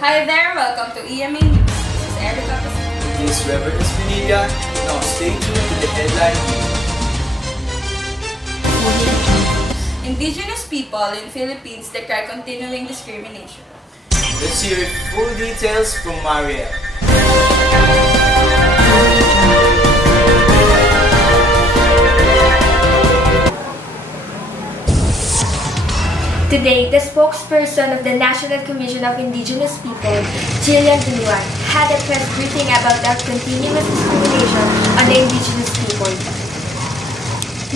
Hi there, welcome to EMA News. This is Erica. This is Reverend Espinilla. Now stay tuned to the headline news. Indigenous people in Philippines declare continuing discrimination. Let's hear full details from Maria. Today, the spokesperson of the National Commission of Indigenous People, Jillian Dunuan, had a press briefing about the continuous discrimination on the Indigenous people.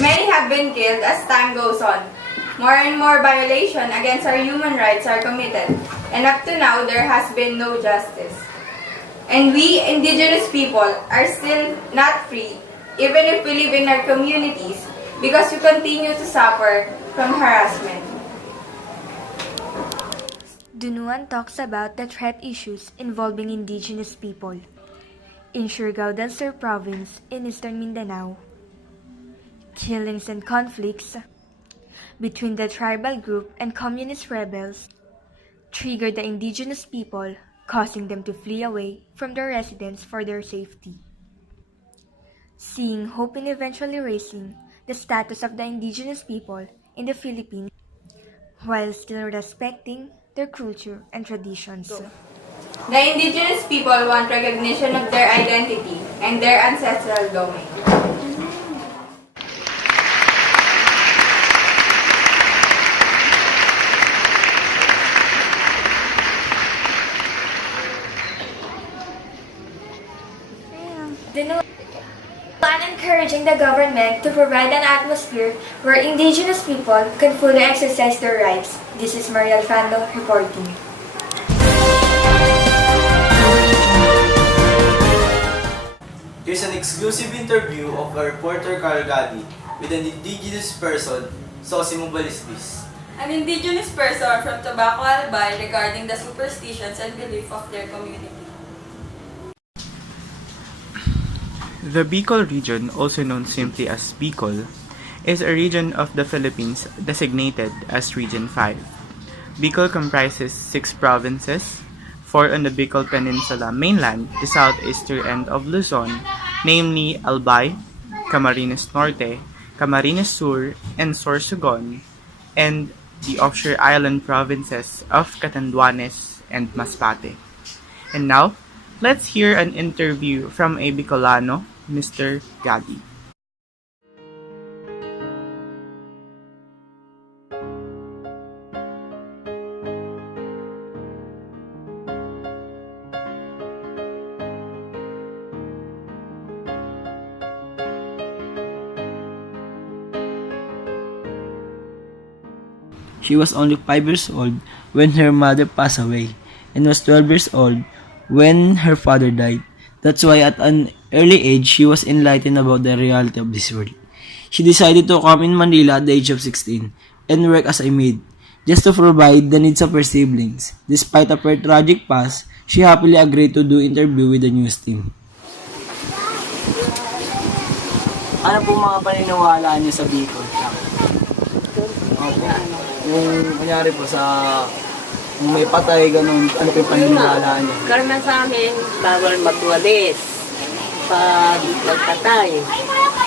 Many have been killed as time goes on. More and more violations against our human rights are committed, and up to now, there has been no justice. And we, Indigenous people, are still not free, even if we live in our communities, because we continue to suffer from harassment. Dunuan talks about the threat issues involving Indigenous people. In Surigao del Sur province in eastern Mindanao, killings and conflicts between the tribal group and communist rebels triggered the Indigenous people, causing them to flee away from their residence for their safety. Seeing hope in eventually raising the status of the Indigenous people in the Philippines while still respecting their culture and traditions. The Indigenous people want recognition of their identity and their ancestral domain. Dunuan encouraging the government to provide an atmosphere where Indigenous people can fully exercise their rights. This is Mariel Fando reporting. Here's an exclusive interview of our reporter Carl Gadi with an Indigenous person, Sosimo Balisbis. An Indigenous person from Tobacco Albay regarding the superstitions and belief of their community. The Bicol region, also known simply as Bicol, is a region of the Philippines designated as Region 5. Bicol comprises 6 provinces, 4 on the Bicol Peninsula mainland, the southeastern end of Luzon, namely Albay, Camarines Norte, Camarines Sur, and Sorsogon, and the offshore island provinces of Catanduanes and Masbate. And now, let's hear an interview from a Bicolano, Mr. Gadi. She was only 5 years old when her mother passed away and was 12 years old when her father died. That's why at an early age, she was enlightened about the reality of this world. She decided to come in Manila at the age of 16 and work as a maid, just to provide the needs of her siblings. Despite of her tragic past, she happily agreed to do interview with the news team. Ano po mga paniniwala niyo sa Bicol? Yung kunyari po sa kung may patay, ganun, ano po yung paniniwala niyo? Karamihan sa amin, bawal magwalis pag nagpatay.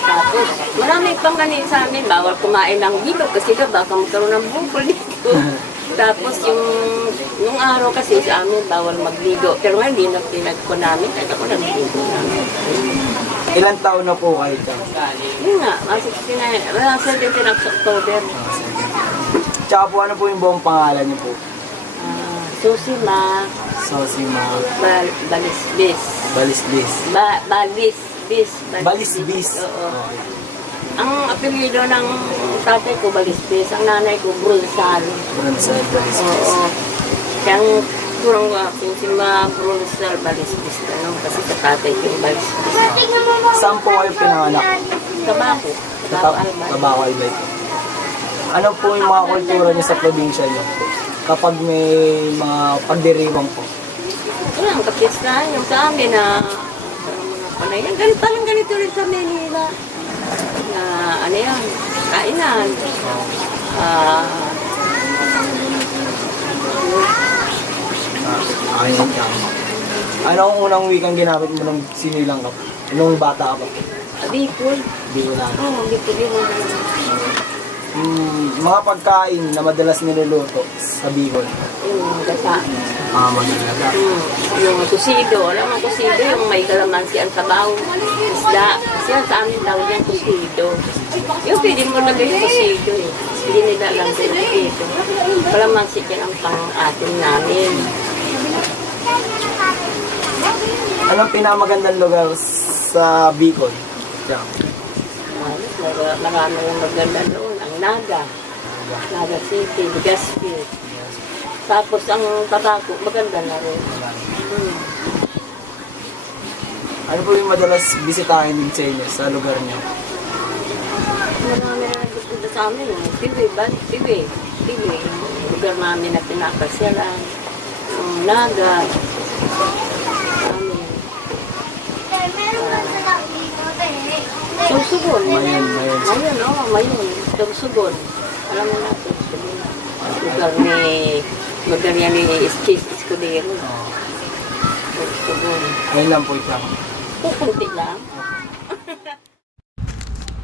Tapos, marami pang ganin sa amin, bawal kumain ng bilog kasi baka magkaroon ng bukol dito. Tapos, yung araw kasi sa amin, bawal magligo. Pero ngayon, hindi na pinagko namin, kahit ako nagligo namin. Ilang taon na po kayo dyan? Yun nga, 17 October. Tsaka po, ano po yung buong pangalan niyo po? Susima, Sosima. Balisbis. Balisbis. Balisbis. Balisbis. Oo. Ang apelyido ng tatay ko, Balisbis. Ang nanay ko, Brulsal. Brulsal, Balisbis. Oo. Kaya ang turang Susima, Brulsal, Balisbis. Ano? Kasi tatay ko yung Balisbis. Saan po kayo pinanganak? Tabako. Tabako Albay. Ano po yung mga kultura niyo sa probinsya niyo? Kapag may mga pagdiriwang po. Yan, kapistahan yung sa amin na panayan. Ganito rin sa Manila. Na ano yan, kainan. Ayun ka. Ano ang unang wikang ginamit mo nung sinilang ka? Nung bata ka pa? Bicol. Hindi ko na. Oo, Bicol yun. Mga pagkain na madalas niluluto sa Bicol. Yung gata. Magalaga. Yung kusido. Alam mo kusido, yung may kalamansi ang sabaw. Isda. Kasi yan sa amin tawag yan kusido. Yung pwede mo lagay yung kusido eh. Hindi nila alam ko yung kusido. Kalamansi yan ang pang-atin namin. Anong pinamagandang lugar sa Bicol? Yeah. Marami yung maganda noon. Ang Naga. Naga City, Legazpi. Tapos ang Tabaco, maganda na rin. Ano po yung madalas bisitahin din sa inyo sa lugar niyo? Marami na nagpupunta sa amin. Tiwi. Lugar namin na pinapasyalan. Yung Naga. Tugsugon. Mayon. Tugsugon. Alam mo na, Tugsugon. Lugar yan ni Iskis Escudero. Tugsugon. Ayun lang po ito. Pupunti lang.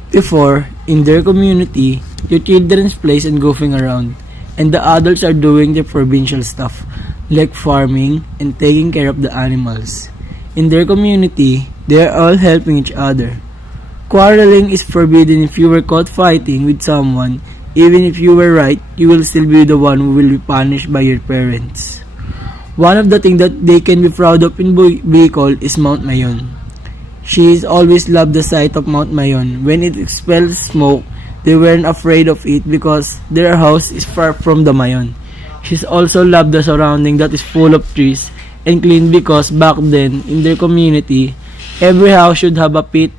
Before, in their community, your children's plays and goofing around, and the adults are doing their provincial stuff, like farming and taking care of the animals. In their community, they are all helping each other. Quarreling is forbidden if you were caught fighting with someone. Even if you were right, you will still be the one who will be punished by your parents. One of the things that they can be proud of in Bicol is Mount Mayon. She has always loved the sight of Mount Mayon. When it expels smoke, they weren't afraid of it because their house is far from the Mayon. She's also loved the surrounding that is full of trees and clean because back then, in their community, every house should have a pit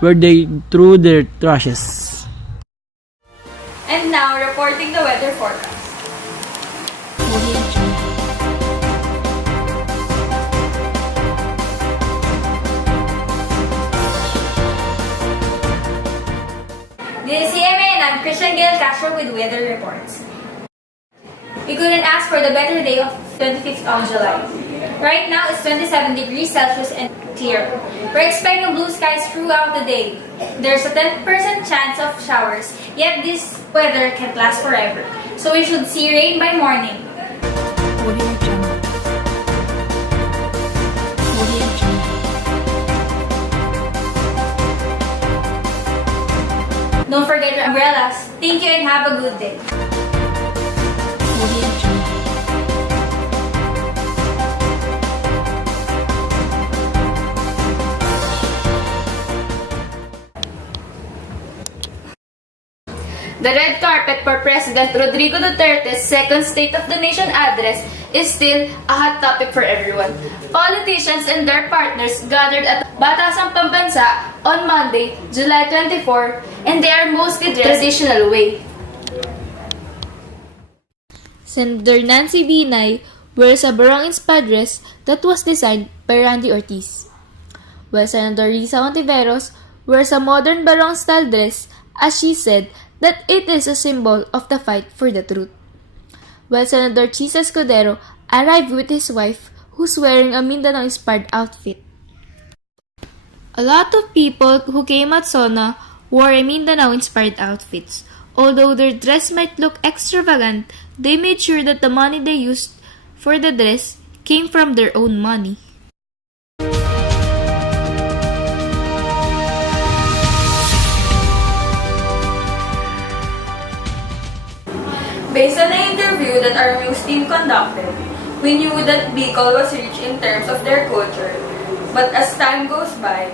where they threw their trashes. And now, reporting the weather forecast. This is CMA and I'm Christian Gail Castro with weather reports. We couldn't ask for the better day of 25th of July. Right now, it's 27 degrees Celsius and clear. We're expecting blue skies throughout the day. There's a 10% chance of showers, yet this weather can't last forever. So we should see rain by morning. Don't forget your umbrellas. Thank you and have a good day. The red carpet for President Rodrigo Duterte's second State of the Nation address is still a hot topic for everyone. Politicians and their partners gathered at Batasang Pambansa on Monday, July 24, and they are mostly dressed traditional way. Senator Nancy Binay wears a barong-inspired dress that was designed by Randy Ortiz, while Senator Risa Ontiveros wears a modern barong-style dress as she said that it is a symbol of the fight for the truth. While Senator Chisa Escudero arrived with his wife who's wearing a Mindanao-inspired outfit. A lot of people who came at SONA wore a Mindanao-inspired outfits. Although their dress might look extravagant, they made sure that the money they used for the dress came from their own money. Based on the interview that our news team conducted, we knew that Bicol was rich in terms of their culture. But as time goes by,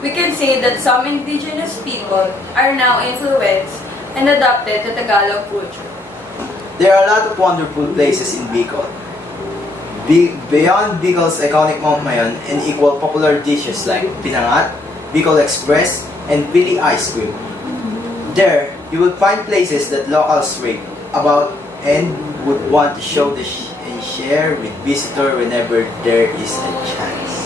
we can say that some indigenous people are now influenced and adopted the Tagalog culture. There are a lot of wonderful places in Bicol. Beyond Bicol's iconic Mount Mayon and equal popular dishes like Pinangat, Bicol Express, and Pili Ice Cream. There, you will find places that locals rave about and would want to show and share with visitors whenever there is a chance.